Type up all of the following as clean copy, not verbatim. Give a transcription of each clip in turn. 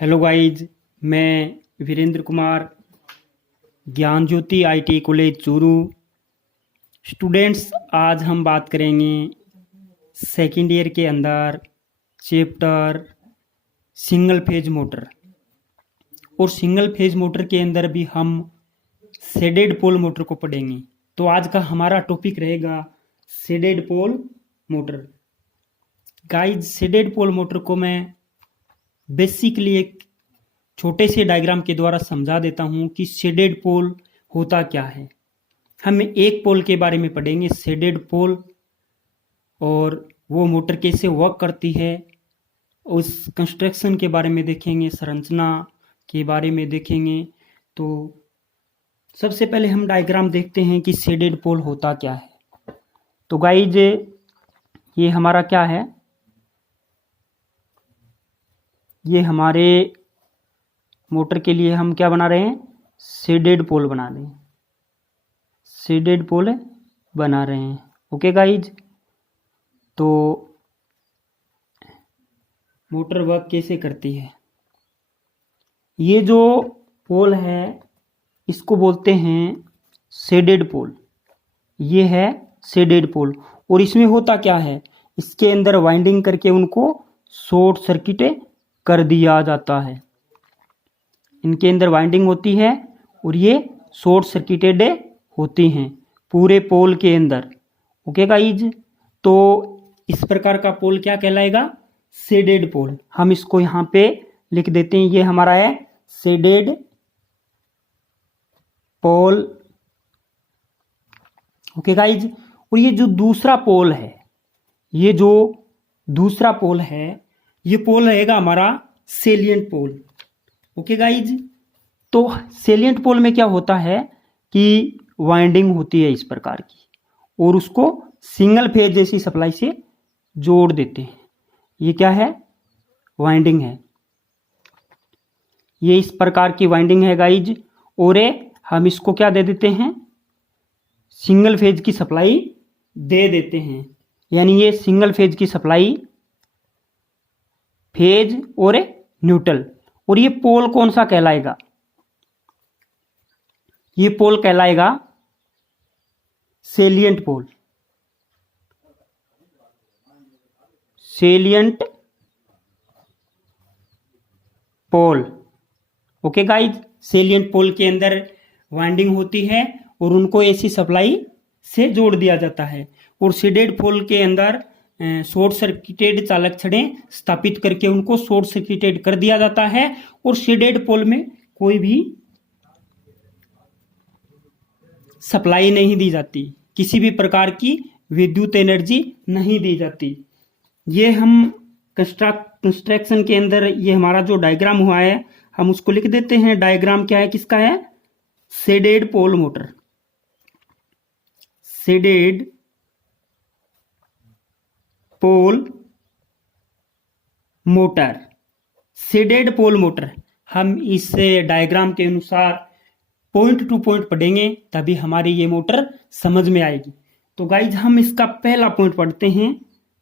Hello guys, मैं वीरेंद्र कुमार, ज्ञान ज्योति IT college Churu. Students, आज हम बात करेंगे सेकेंड ईयर के अंदर चैप्टर सिंगल फेज मोटर। और सिंगल फेज मोटर के अंदर भी हम शेडेड पोल मोटर को पढ़ेंगे। तो आज का हमारा टॉपिक रहेगा shaded pole motor. Guys, shaded pole motor को मैं बेसिकली एक छोटे से डायग्राम के द्वारा समझा देता हूं कि शेडेड पोल होता क्या है। हम एक पोल के बारे में पढ़ेंगे, शेडेड पोल, और वो मोटर कैसे वर्क करती है, उस कंस्ट्रक्शन के बारे में देखेंगे, संरचना के बारे में देखेंगे। तो सबसे पहले हम डायग्राम देखते हैं कि शेडेड पोल होता क्या है। तो गाइज, ये हमारा क्या है, ये हमारे मोटर के लिए हम क्या बना रहे हैं, शेडेड पोल बना रहे हैं, शेडेड पोल बना रहे हैं। ओके गाइज, तो मोटर वर्क कैसे करती है। ये जो पोल है इसको बोलते हैं शेडेड पोल। ये है शेडेड पोल। और इसमें होता क्या है, इसके अंदर वाइंडिंग करके उनको शॉर्ट सर्किट कर दिया जाता है। इनके अंदर वाइंडिंग होती है और ये शॉर्ट सर्किटेड होती हैं पूरे पोल के अंदर। ओके गाइज, तो इस प्रकार का पोल क्या कहलाएगा, शेडेड पोल। हम इसको यहाँ पे लिख देते हैं, ये हमारा है शेडेड पोल। ओके गाइज, और ये जो दूसरा पोल है, ये जो दूसरा पोल है, ये पोल रहेगा हमारा सेलिएंट पोल। ओके गाइज, तो सेलिएंट पोल में क्या होता है कि वाइंडिंग होती है इस प्रकार की, और उसको सिंगल फेज जैसी सप्लाई से जोड़ देते हैं। ये क्या है, वाइंडिंग है, ये इस प्रकार की वाइंडिंग है गाइज। और हम इसको क्या दे देते हैं, सिंगल फेज की सप्लाई दे देते हैं। यानी ये सिंगल फेज की सप्लाई, फेज और न्यूट्रल। और ये पोल कौन सा कहलाएगा, ये पोल कहलाएगा सेलिएंट पोल। सेलिएंट पोल। ओके गाइज, सेलिएंट पोल के अंदर वाइंडिंग होती है और उनको ऐसी सप्लाई से जोड़ दिया जाता है। और शेडेड पोल के अंदर शॉर्ट सर्किटेड चालक छड़ें स्थापित करके उनको शॉर्ट सर्किटेड कर दिया जाता है। और शेडेड पोल में कोई भी सप्लाई नहीं दी जाती, किसी भी प्रकार की विद्युत एनर्जी नहीं दी जाती। ये हम कंस्ट्रक्शन के अंदर, ये हमारा जो डायग्राम हुआ है हम उसको लिख देते हैं। डायग्राम क्या है, किसका है, shaded pole motor. Shaded pole motor, shaded pole motor. हम इस डायग्राम के अनुसार पॉइंट टू पॉइंट पढ़ेंगे, तभी हमारी ये मोटर समझ में आएगी। तो गाइज, हम इसका पहला पॉइंट पढ़ते हैं,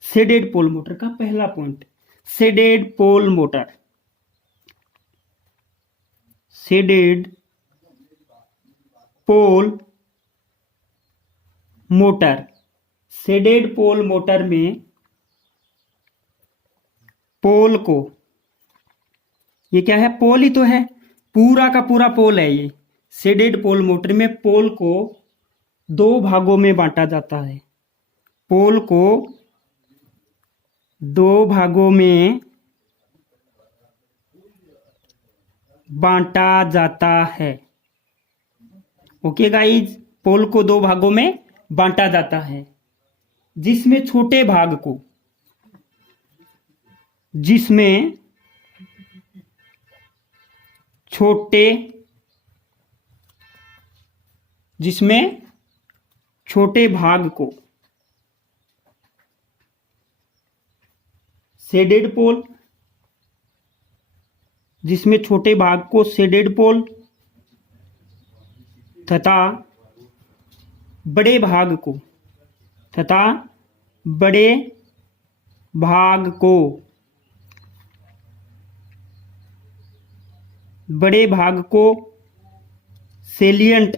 शेडेड पोल मोटर का पहला point. Shaded pole motor, shaded pole motor. Shaded pole motor में पोल को, ये क्या है, पोल ही तो है, पूरा का पूरा पोल है। ये शेडेड पोल मोटर में पोल को दो भागों में बांटा जाता है। पोल को दो भागों में बांटा जाता है। ओके गाइज, पोल को दो भागों में बांटा जाता है, जिसमें छोटे भाग को, जिसमें छोटे भाग को शेडेड पोल, जिसमें छोटे भाग को शेडेड पोल तथा बड़े भाग बड़े भाग को सेलिएंट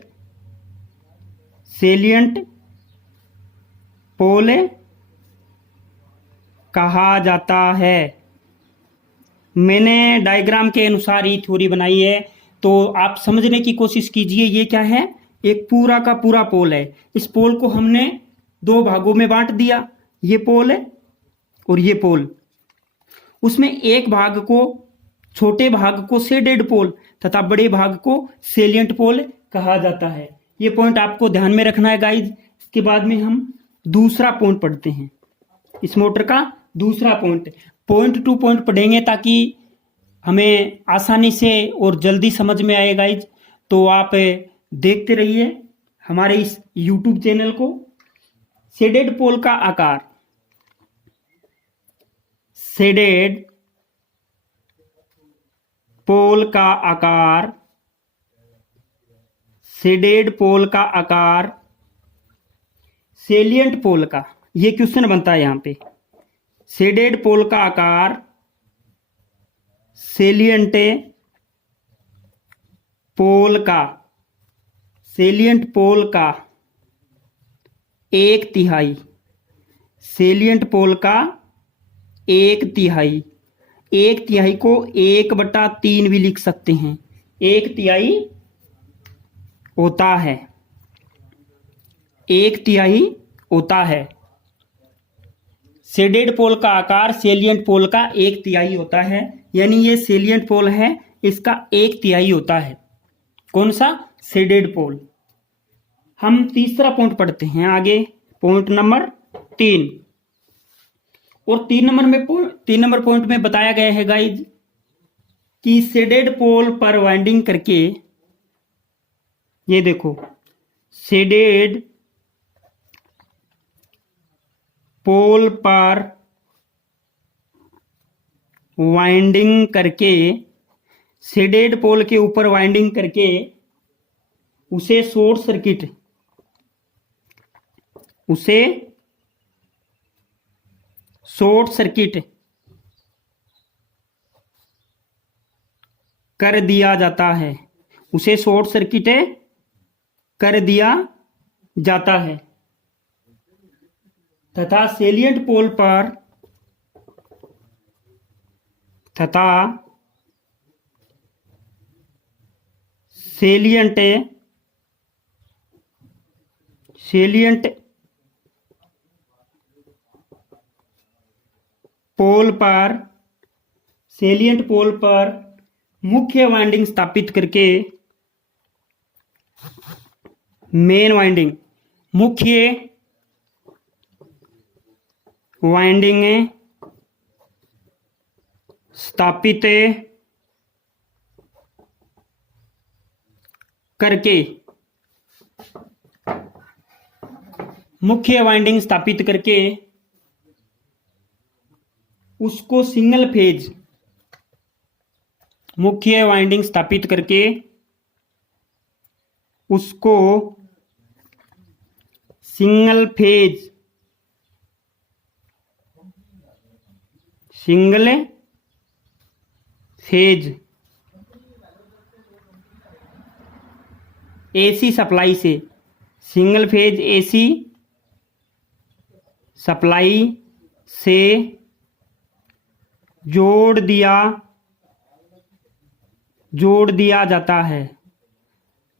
पोल कहा जाता है। मैंने डायग्राम के अनुसार ही थ्योरी बनाई है, तो आप समझने की कोशिश कीजिए। ये क्या है? एक पूरा का पूरा पोल है। इस पोल को हमने दो भागों में बांट दिया, ये पोल है और ये पोल। उसमें एक भाग को, छोटे भाग को शेडेड पोल तथा बड़े भाग को सेलिएंट पोल कहा जाता है। ये पॉइंट आपको ध्यान में रखना है गाइज। इसके बाद में हम दूसरा पॉइंट पढ़ते हैं, इस मोटर का दूसरा पॉइंट टू पॉइंट पढ़ेंगे ताकि हमें आसानी से और जल्दी समझ में आए गाइज। तो आप देखते रहिए हमारे इस YouTube चैनल को। शेडेड पोल का आकार, शेडेड पोल का आकार, शेडेड पोल का आकार सेलिएंट पोल का, ये क्वेश्चन बनता है यहां पे। शेडेड पोल का आकार सेलिएंट पोल का एक तिहाई, सेलिएंट पोल का एक तिहाई। एक तिहाई को 1/3 भी लिख सकते हैं। एक तिहाई होता है, एक तिहाई होता है। शेडेड पोल का आकार सेलिएंट पोल का एक तिहाई होता है, यानी ये सेलिएंट पोल है, इसका एक तिहाई होता है। कौन सा? Shaded pole. हम तीसरा पॉइंट पढ़ते हैं आगे, पॉइंट नंबर 3। और 3 नंबर पॉइंट में बताया गया है गाइज कि शेडेड पोल पर वाइंडिंग करके, ये देखो, शेडेड पोल पर वाइंडिंग करके, शेडेड पोल के ऊपर वाइंडिंग करके उसे शॉर्ट सर्किट कर दिया जाता है। उसे शॉर्ट सर्किट कर दिया जाता है तथा सेलिएंट पोल पर सेलिएंट पोल पर मुख्य वाइंडिंग स्थापित करके, मेन वाइंडिंग, मुख्य वाइंडिंग स्थापित करके, मुख्य वाइंडिंग स्थापित करके उसको सिंगल फेज, मुख्य वाइंडिंग स्थापित करके उसको सिंगल फेज एसी सप्लाई से, सिंगल फेज एसी सप्लाई से जोड़ दिया जाता है।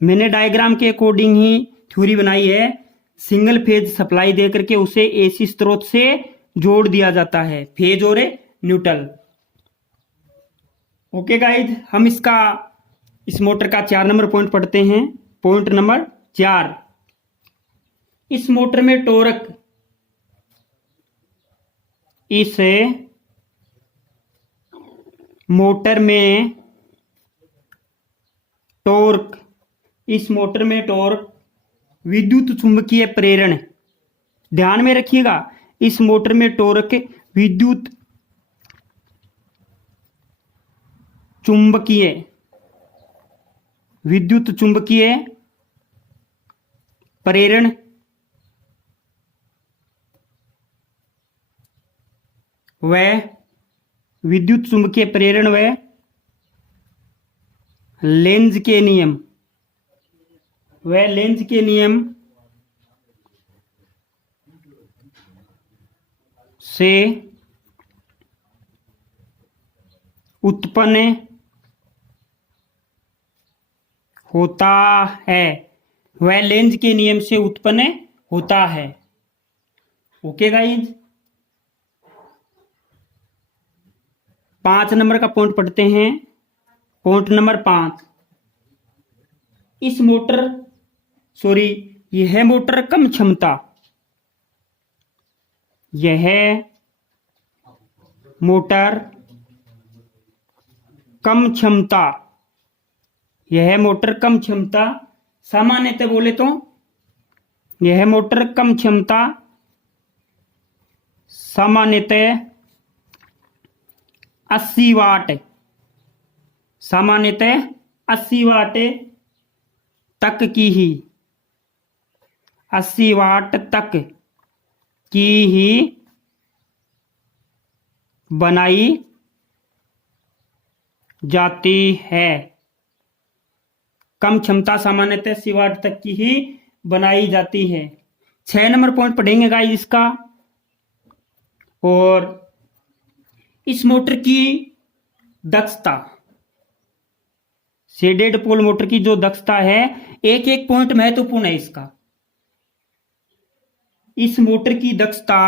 मैंने डायग्राम के अकॉर्डिंग ही थ्योरी बनाई है। सिंगल फेज सप्लाई दे करके उसे एसी स्रोत से जोड़ दिया जाता है, फेज और न्यूट्रल। ओके गाइज, हम इस मोटर का 4 नंबर पॉइंट पढ़ते हैं। पॉइंट नंबर 4, इस मोटर में टॉर्क, इस मोटर में टॉर्क विद्युत चुंबकीय प्रेरण, ध्यान में रखिएगा, इस मोटर में टॉर्क विद्युत चुंबकीय प्रेरण व विद्युत चुंबकीय प्रेरण व लेंज के नियम, वह लेंज के नियम से उत्पन्न होता है, वह लेंज के नियम से उत्पन्न होता है। ओके गाइज, 5 नंबर का पॉइंट पढ़ते हैं। पॉइंट नंबर 5, यह मोटर कम क्षमता, यह मोटर कम क्षमता, यह मोटर कम क्षमता, सामान्यतः बोले तो यह मोटर कम क्षमता सामान्यतः 80 वाट, सामान्यतः 80 वाट तक की ही 80 वाट तक की ही बनाई जाती है। कम क्षमता सामान्यतः 80 वाट तक की ही बनाई जाती है। 6 नंबर पॉइंट पढ़ेंगे गाइस इसका। और इस मोटर की दक्षता, शेडेड पोल मोटर की जो दक्षता है, एक एक पॉइंट महत्वपूर्ण है इसका। इस मोटर की दक्षता,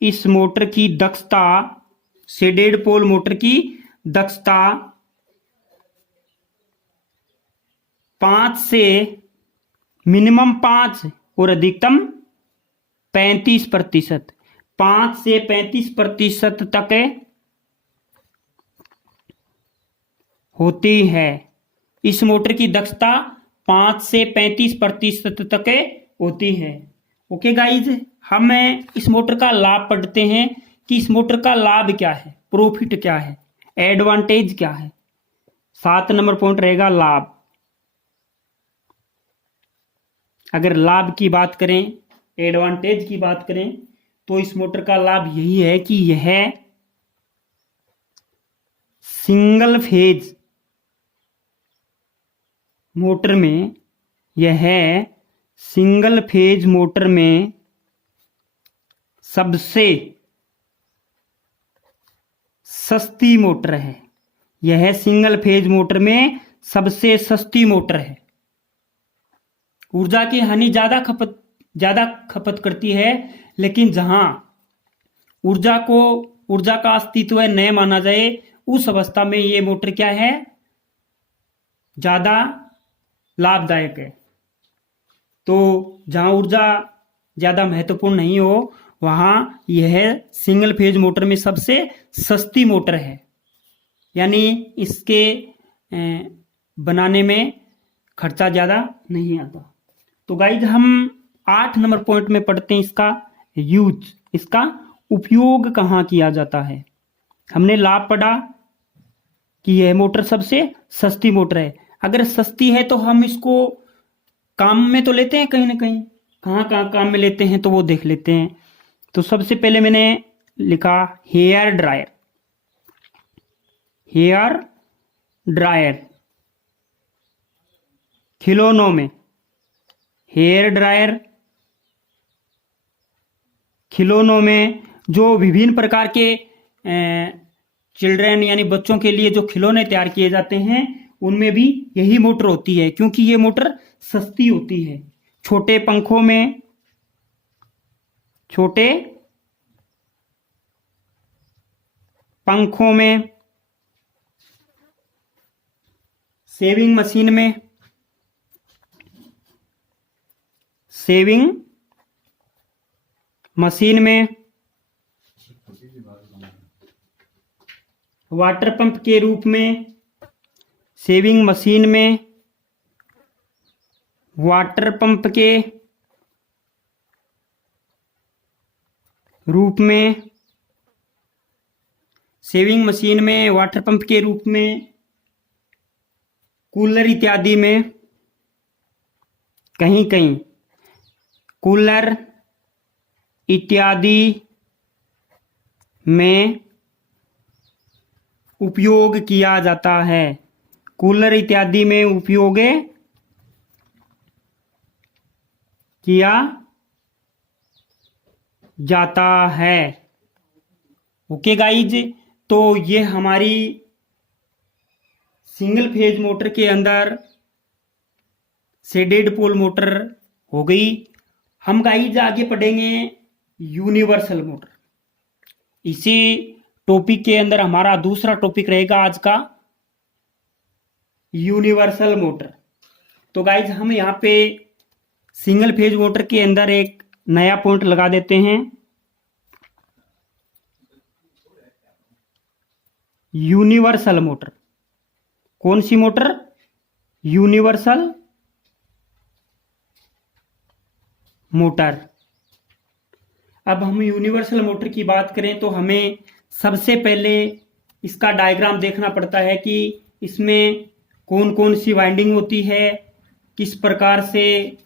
इस मोटर की दक्षता, शेडेड पोल मोटर की दक्षता 5 से मिनिमम 5 और अधिकतम 35%, 5 से 35% तक होती है। इस मोटर की दक्षता 5 से 35% तक होती है। ओके गाइज, हम इस मोटर का लाभ पढ़ते हैं कि इस मोटर का लाभ क्या है, प्रॉफिट क्या है, एडवांटेज क्या है। 7 नंबर पॉइंट रहेगा लाभ। अगर लाभ की बात करें, एडवांटेज की बात करें, तो इस मोटर का लाभ यही है कि यह सिंगल फेज मोटर में, यह सिंगल फेज मोटर में सबसे सस्ती मोटर है। यह सिंगल फेज मोटर में सबसे सस्ती मोटर है। ऊर्जा की हानि ज्यादा खपत करती है, लेकिन जहां ऊर्जा का अस्तित्व न माना जाए, उस अवस्था में ये मोटर क्या है, ज्यादा लाभदायक है। तो जहां ऊर्जा ज्यादा महत्वपूर्ण नहीं हो, वहां यह सिंगल फेज मोटर में सबसे सस्ती मोटर है, यानी इसके बनाने में खर्चा ज्यादा नहीं आता। तो गाइज, हम 8 नंबर पॉइंट में पढ़ते हैं इसका यूज, इसका उपयोग कहाँ किया जाता है। हमने लाभ पढ़ा कि यह मोटर सबसे सस्ती मोटर है। अगर सस्ती है तो हम इसको काम में तो लेते हैं कहीं ना कहीं, कहाँ कहाँ काम में लेते हैं तो वो देख लेते हैं। तो सबसे पहले मैंने लिखा हेयर ड्रायर, हेयर ड्रायर, खिलौनों में हेयर ड्रायर, खिलौनों में जो विभिन्न प्रकार के चिल्ड्रन यानी बच्चों के लिए जो खिलौने तैयार किए जाते हैं, उनमें भी यही मोटर होती है, क्योंकि ये मोटर सस्ती होती है। छोटे पंखों में, छोटे पंखों में, सेविंग मशीन में, सेविंग मशीन में, वाटर पंप के रूप में, सेविंग मशीन में, वाटर पंप के रूप में, सेविंग मशीन में, वाटर पंप के रूप में, कूलर इत्यादि में, कहीं कहीं कूलर इत्यादि में उपयोग किया जाता है। कूलर इत्यादि में उपयोग किया जाता है। ओके गाइज, तो ये हमारी सिंगल फेज मोटर के अंदर शेडेड पोल मोटर हो गई। हम गाइज आगे पढ़ेंगे यूनिवर्सल मोटर। इसी टॉपिक के अंदर हमारा दूसरा टॉपिक रहेगा आज का यूनिवर्सल मोटर। तो गाइज हम यहाँ पे सिंगल फेज मोटर के अंदर एक नया पॉइंट लगा देते हैं। Universal motor. कौन सी मोटर? Universal motor. अब हम यूनिवर्सल मोटर की बात करें तो हमें सबसे पहले इसका डायग्राम देखना पड़ता है कि इसमें कौन कौन सी वाइंडिंग होती है, किस प्रकार से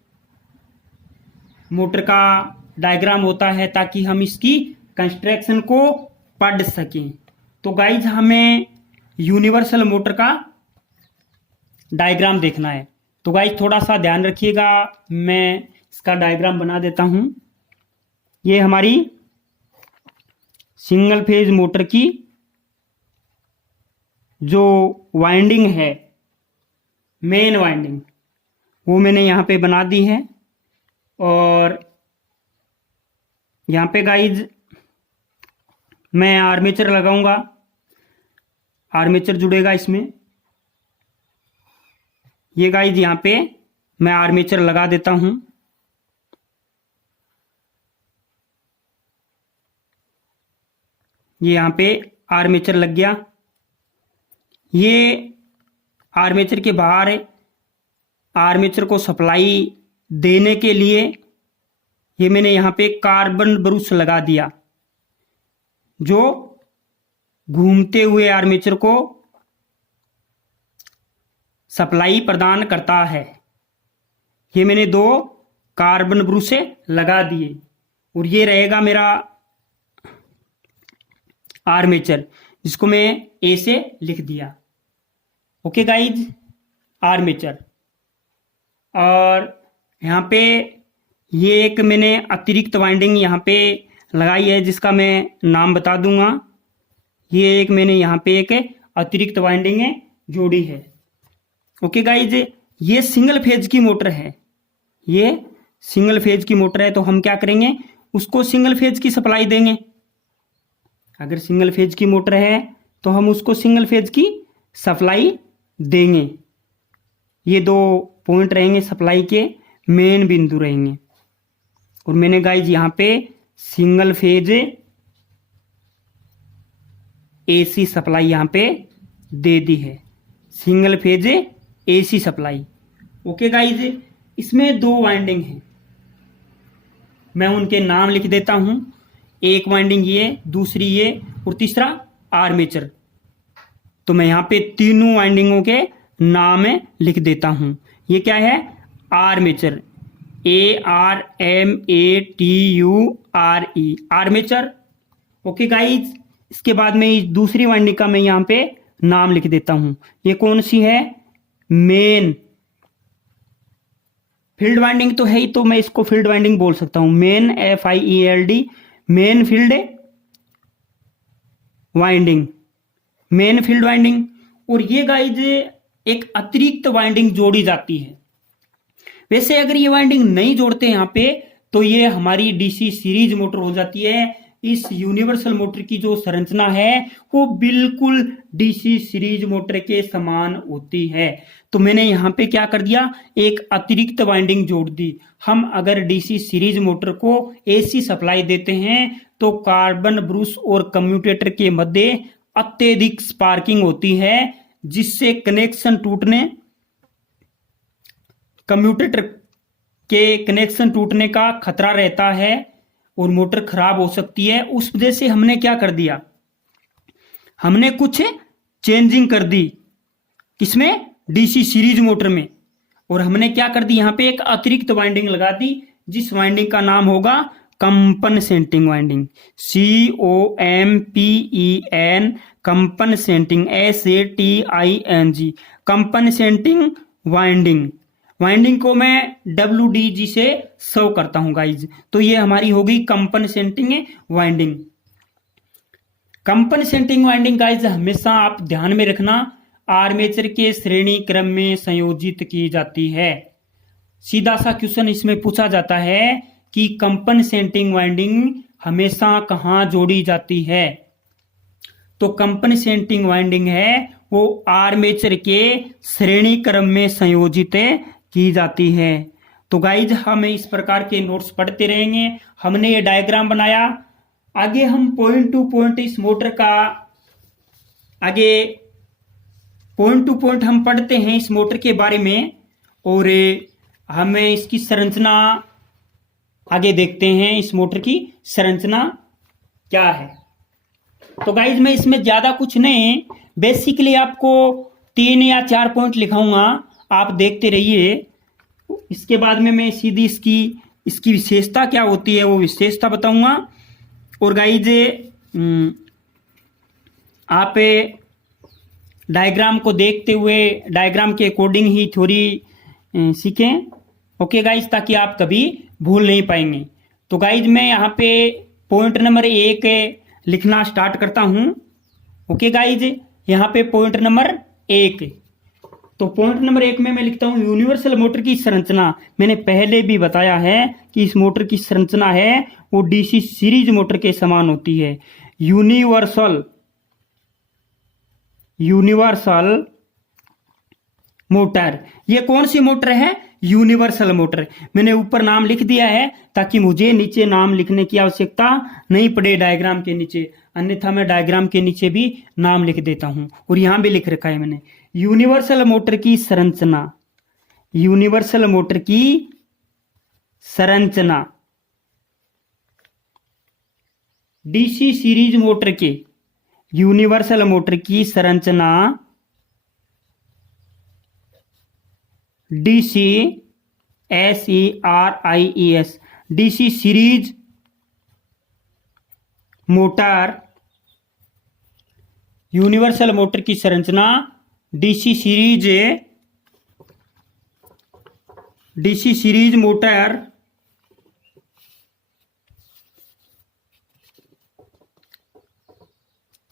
मोटर का डायग्राम होता है, ताकि हम इसकी कंस्ट्रक्शन को पढ़ सकें। तो गाइज हमें यूनिवर्सल मोटर का डायग्राम देखना है। तो गाइज थोड़ा सा ध्यान रखिएगा, मैं इसका डायग्राम बना देता हूं। ये हमारी सिंगल फेज मोटर की जो वाइंडिंग है, मेन वाइंडिंग, वो मैंने यहाँ पे बना दी है। और यहाँ पे गाइज मैं आर्मेचर लगाऊंगा, आर्मेचर जुड़ेगा इसमें। ये गाइज यहाँ पे मैं आर्मेचर लगा देता हूं। ये यहाँ पे आर्मेचर लग गया। ये आर्मेचर के बाहर आर्मेचर को सप्लाई देने के लिए ये मैंने यहाँ पे कार्बन ब्रूस लगा दिया, जो घूमते हुए आर्मेचर को सप्लाई प्रदान करता है। ये मैंने 2 कार्बन ब्रूस लगा दिए और ये रहेगा मेरा आर्मेचर, जिसको मैं ए से लिख दिया। Okay guys, armature. और यहाँ पे ये एक मैंने अतिरिक्त वाइंडिंग यहाँ पे लगाई है, जिसका मैं नाम बता दूंगा। ये एक मैंने यहाँ पे एक अतिरिक्त वाइंडिंग जोड़ी है। ओके गाइज, ये सिंगल फेज की मोटर है। ये सिंगल फेज की मोटर है, तो हम क्या करेंगे, उसको सिंगल फेज की सप्लाई देंगे। अगर सिंगल फेज की मोटर है तो हम उसको सिंगल फेज की सप्लाई देंगे। ये 2 पॉइंट रहेंगे, सप्लाई के मेन बिंदु रहेंगे। और मैंने गाइज यहाँ पे सिंगल फेज एसी सप्लाई यहाँ पे दे दी है, single phase AC supply. Okay guys, इसमें 2 वाइंडिंग हैं, मैं उनके नाम लिख देता हूं। एक वाइंडिंग ये, दूसरी ये और तीसरा आर्मेचर। तो मैं यहाँ पे तीनों वाइंडिंगों के नाम लिख देता हूं। ये क्या है? Armature, ARMATURE, armature. Okay guys, इसके बाद में दूसरी वाइंडिंग का मैं यहाँ पे नाम लिख देता हूं। ये कौन सी है? मेन। फील्ड वाइंडिंग तो है ही, तो मैं इसको फील्ड वाइंडिंग बोल सकता हूं। Main, FIELD, main field winding, main field winding. और ये गाइज एक अतिरिक्त वाइंडिंग जोड़ी जाती है। वैसे अगर ये वाइंडिंग नहीं जोड़ते यहाँ पे, तो ये हमारी DC सीरीज मोटर हो जाती है। इस यूनिवर्सल मोटर की जो संरचना है वो बिल्कुल DC सीरीज मोटर के समान होती है। तो मैंने यहाँ पे क्या कर दिया, एक अतिरिक्त वाइंडिंग जोड़ दी। हम अगर DC सीरीज मोटर को AC सप्लाई देते हैं तो कार्बन ब्रूस और कम्यूटेटर के मध्य अत्यधिक स्पार्किंग होती है, जिससे कम्यूटेटर के कनेक्शन टूटने का खतरा रहता है और मोटर खराब हो सकती है। उस वजह से हमने क्या कर दिया, हमने कुछ चेंजिंग कर दी। किसमें? DC सीरीज मोटर में। और हमने क्या कर दी, यहाँ पे एक अतिरिक्त वाइंडिंग लगा दी, जिस वाइंडिंग का नाम होगा compensating winding, COMPEN, compensating, SATING, compensating winding. Winding को मैं WDG से शो करता हूं गाइज। तो ये हमारी हो गई compensating winding. Compensating winding guys हमेशा आप ध्यान में रखना, आर्मेचर के श्रेणी क्रम में संयोजित की जाती है। सीधा सा क्वेश्चन इसमें पूछा जाता है कि कंपनसेटिंग वाइंडिंग हमेशा कहां जोड़ी जाती है। तो कंपनसेटिंग वाइंडिंग है वो आर्मेचर के श्रेणी क्रम में संयोजित की जाती है। तो गाइज हम इस प्रकार के नोट्स पढ़ते रहेंगे। हमने ये डायग्राम बनाया, आगे हम पॉइंट टू पॉइंट इस मोटर का आगे पॉइंट टू पॉइंट हम पढ़ते हैं इस मोटर के बारे में, और हमें इसकी संरचना आगे देखते हैं, इस मोटर की संरचना क्या है। तो गाइज मैं इसमें ज्यादा कुछ नहीं, बेसिकली आपको 3 या 4 पॉइंट लिखाऊंगा, आप देखते रहिए। इसके बाद में मैं सीधी इसकी विशेषता क्या होती है वो विशेषता बताऊंगा। और गाइज आप डायग्राम को देखते हुए डायग्राम के अकॉर्डिंग ही थ्योरी सीखें, ओके गाइज, ताकि आप कभी भूल नहीं पाएंगे। तो गाइज मैं यहाँ पे पॉइंट नंबर 1 लिखना स्टार्ट करता हूँ। ओके गाइज, यहाँ पे पॉइंट नंबर 1। तो पॉइंट नंबर 1 में मैं लिखता हूँ यूनिवर्सल मोटर की संरचना। मैंने पहले भी बताया है कि इस मोटर की संरचना है वो डीसी सीरीज मोटर के समान होती है। यूनिवर्सल मोटर, ये कौन सी मोटर है? Universal motor. मैंने ऊपर नाम लिख दिया है ताकि मुझे नीचे नाम लिखने की आवश्यकता नहीं पड़े डायग्राम के नीचे, अन्यथा मैं डायग्राम के नीचे भी नाम लिख देता हूं, और यहां भी लिख रखा है मैंने। यूनिवर्सल मोटर की संरचना, यूनिवर्सल मोटर की संरचना डीसी सीरीज मोटर के, यूनिवर्सल मोटर की संरचना DC SERIES, DC series motor, universal motor की संरचना डीसी सीरीज मोटर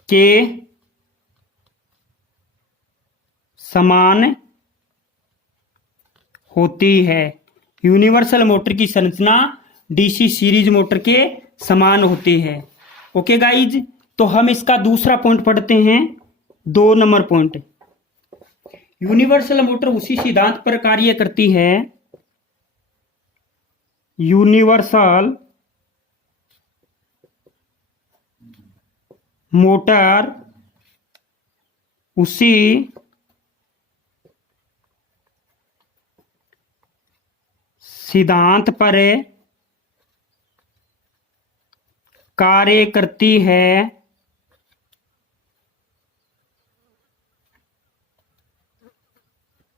के समान होती है। यूनिवर्सल मोटर की संरचना डीसी सीरीज मोटर के समान होती है। ओके गाइज, तो हम इसका दूसरा पॉइंट पढ़ते हैं, 2 नंबर पॉइंट। यूनिवर्सल मोटर उसी सिद्धांत पर कार्य करती है, यूनिवर्सल मोटर उसी सिद्धांत पर कार्य करती है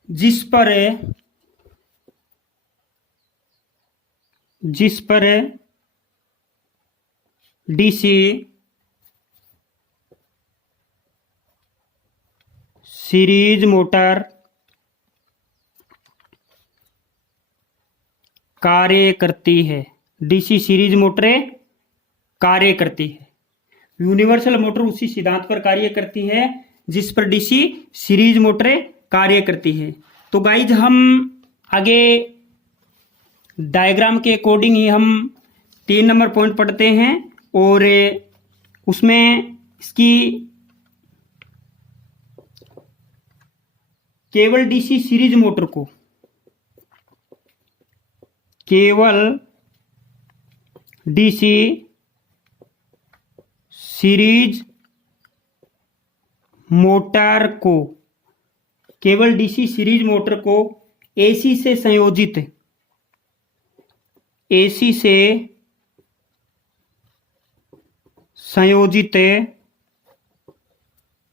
जिस पर डीसी सीरीज मोटर कार्य करती है। डीसी सीरीज मोटरें कार्य करती है। यूनिवर्सल मोटर उसी सिद्धांत पर कार्य करती है जिस पर डीसी सीरीज मोटरें कार्य करती है। तो गाइज हम आगे डायग्राम के अकॉर्डिंग ही हम 3 नंबर पॉइंट पढ़ते हैं, और उसमें इसकी केवल डीसी सीरीज मोटर को, केवल डीसी सीरीज मोटर को, केवल डीसी सीरीज मोटर को एसी से संयोजित, एसी से संयोजित,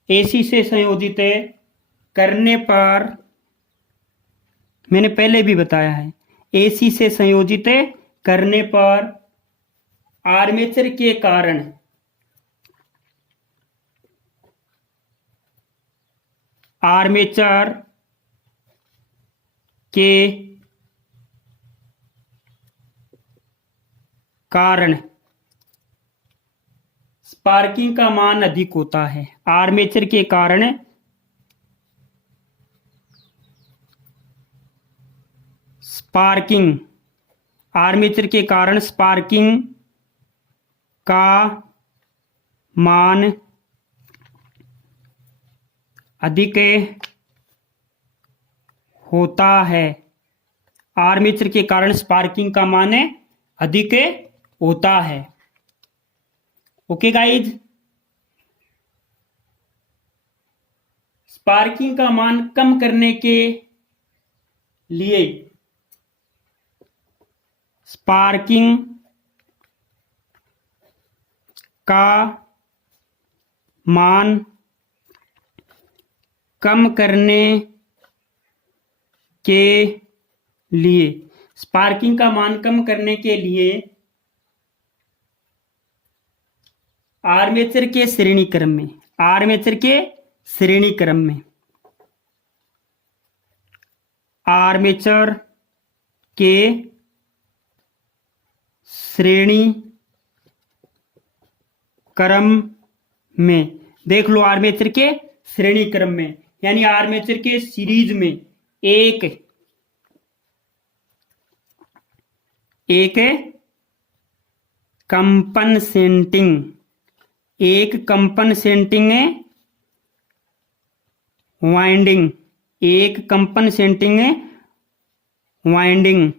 एसी से संयोजित करने पर, मैंने पहले भी बताया है, एसी से संयोजित करने पर आर्मेचर के कारण आर्मेचर के कारण स्पार्किंग का मान अधिक होता है। आर्मेचर के कारण स्पार्किंग आर्मेचर के कारण स्पार्किंग का मान अधिक होता है। आर्मेचर के कारण स्पार्किंग का मान अधिक होता है। ओके गाइज, स्पार्किंग का मान कम करने के लिए स्पार्किंग का मान कम करने के लिए स्पार्किंग का मान कम करने के लिए आर्मेचर के श्रेणी क्रम में आर्मेचर के श्रेणी क्रम में आर्मेचर के श्रेणी क्रम में देख लो, आर्मेचर के श्रेणी क्रम में यानी आर्मेचर के सीरीज में एक कंपनसेटिंग वाइंडिंग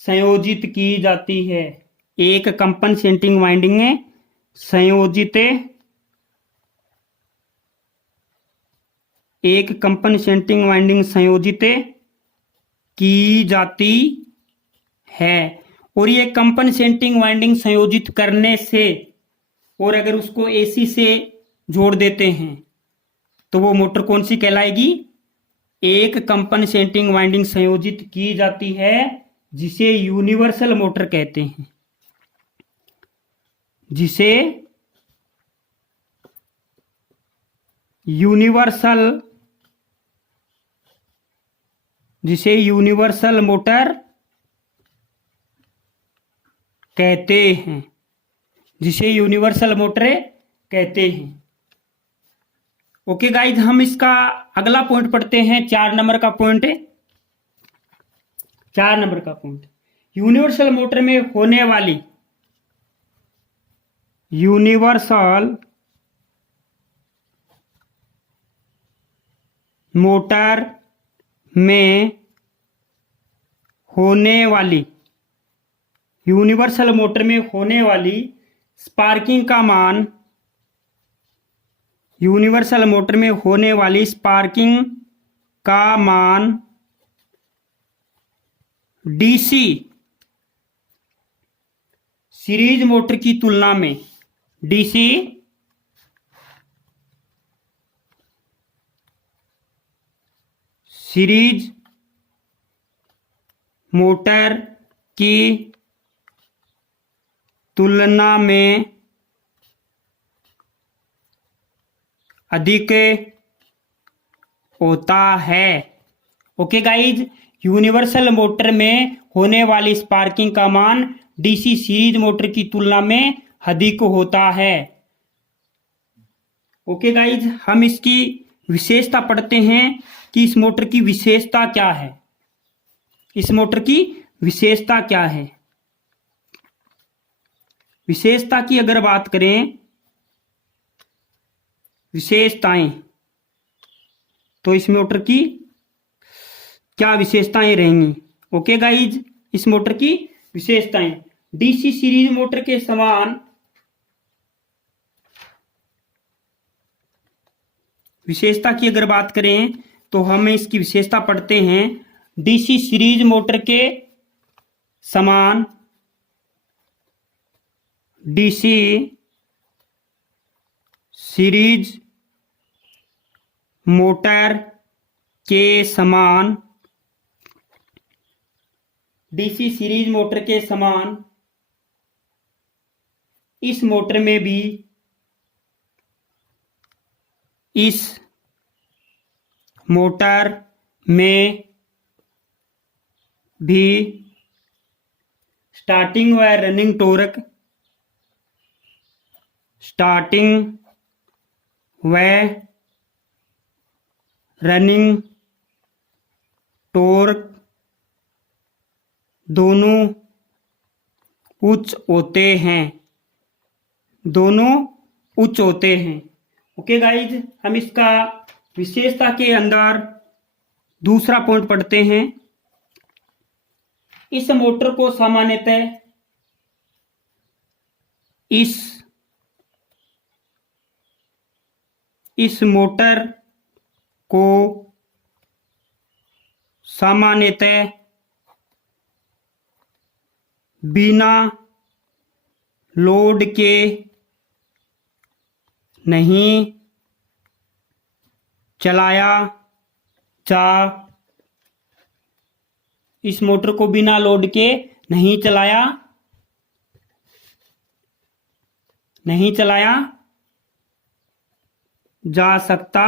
संयोजित की जाती है। एक कंपनसेटिंग वाइंडिंग संयोजित की जाती है। और ये कंपनसेटिंग वाइंडिंग संयोजित करने से और अगर उसको एसी से जोड़ देते हैं तो वो मोटर कौन सी कहलाएगी? एक कंपनसेटिंग वाइंडिंग संयोजित की जाती है जिसे यूनिवर्सल मोटर कहते हैं। जिसे यूनिवर्सल मोटर कहते हैं। ओके गाइज, हम इसका अगला पॉइंट पढ़ते हैं। 4 नंबर का पॉइंट यूनिवर्सल मोटर में होने वाली यूनिवर्सल मोटर में होने वाली स्पार्किंग का मान डीसी सीरीज मोटर की तुलना में सीरीज मोटर की तुलना में अधिक होता है। ओके गाइज, यूनिवर्सल मोटर में होने वाली स्पार्किंग का मान डीसी सीरीज मोटर की तुलना में अधिक होता है। ओके गाइज, हम इसकी विशेषता पढ़ते हैं कि इस मोटर की विशेषता क्या है। विशेषता की अगर बात करें, विशेषताएं, तो इस मोटर की क्या विशेषताएं रहेंगी? ओके गाइज, इस मोटर की विशेषताएं डीसी सीरीज मोटर के समान विशेषता की अगर बात करें तो हम इसकी विशेषता पढ़ते हैं। डीसी सीरीज मोटर के समान डीसी सीरीज मोटर के समान डीसी सीरीज मोटर के समान इस मोटर में भी स्टार्टिंग व रनिंग टॉर्क दोनों उच्च होते हैं। ओके गाइज, हम इसका विशेषता के अंदर दूसरा पॉइंट पढ़ते हैं। इस मोटर को सामान्यतः इस मोटर को सामान्यतः बिना लोड के नहीं चलाया इस मोटर को बिना लोड के नहीं चलाया जा सकता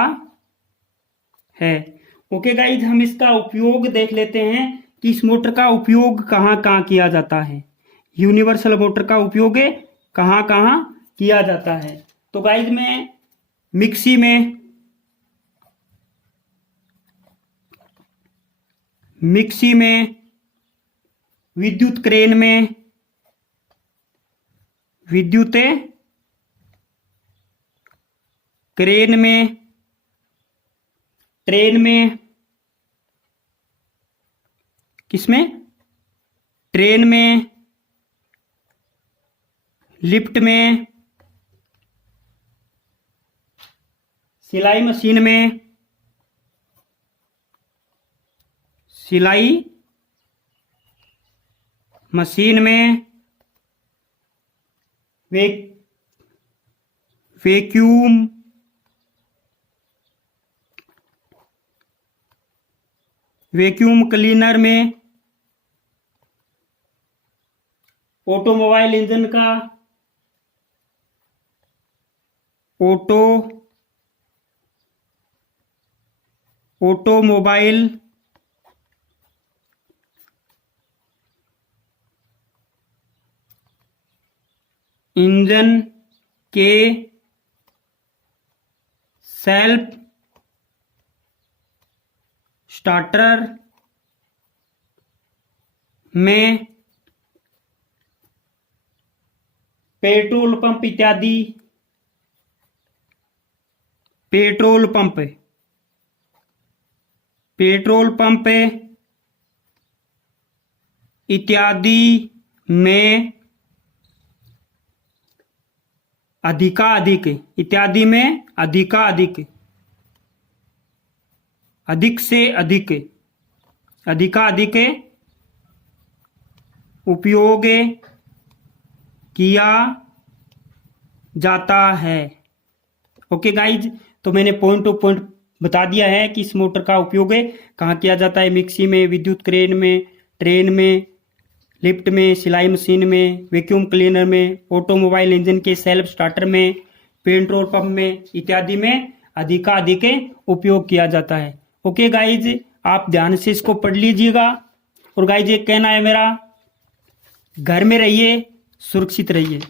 है। ओके गाइज, हम इसका उपयोग देख लेते हैं कि इस मोटर का उपयोग कहाँ कहाँ किया जाता है। यूनिवर्सल मोटर का उपयोग कहाँ कहाँ किया जाता है। तो गाइज, मैं मिक्सी में, विद्युत क्रेन में, ट्रेन में, किसमें? ट्रेन में, लिफ्ट में, सिलाई मशीन में, वैक्यूम क्लीनर में, ऑटोमोबाइल इंजन का ऑटोमोबाइल इंजन के सेल्फ स्टार्टर में, पेट्रोल पंप इत्यादि में अधिकाधिक उपयोग किया जाता है। ओके गाइज, तो मैंने पॉइंट टू पॉइंट बता दिया है कि इस मोटर का उपयोग कहाँ किया जाता है। मिक्सी में, विद्युत क्रेन में, ट्रेन में, लिफ्ट में, सिलाई मशीन में, वैक्यूम क्लीनर में, ऑटोमोबाइल इंजन के सेल्फ स्टार्टर में, पेट्रोल पंप में इत्यादि में अधिकाधिक उपयोग किया जाता है। ओके गाइज, आप ध्यान से इसको पढ़ लीजिएगा। और गाइज, ये कहना है मेरा, घर में रहिए, सुरक्षित रहिए।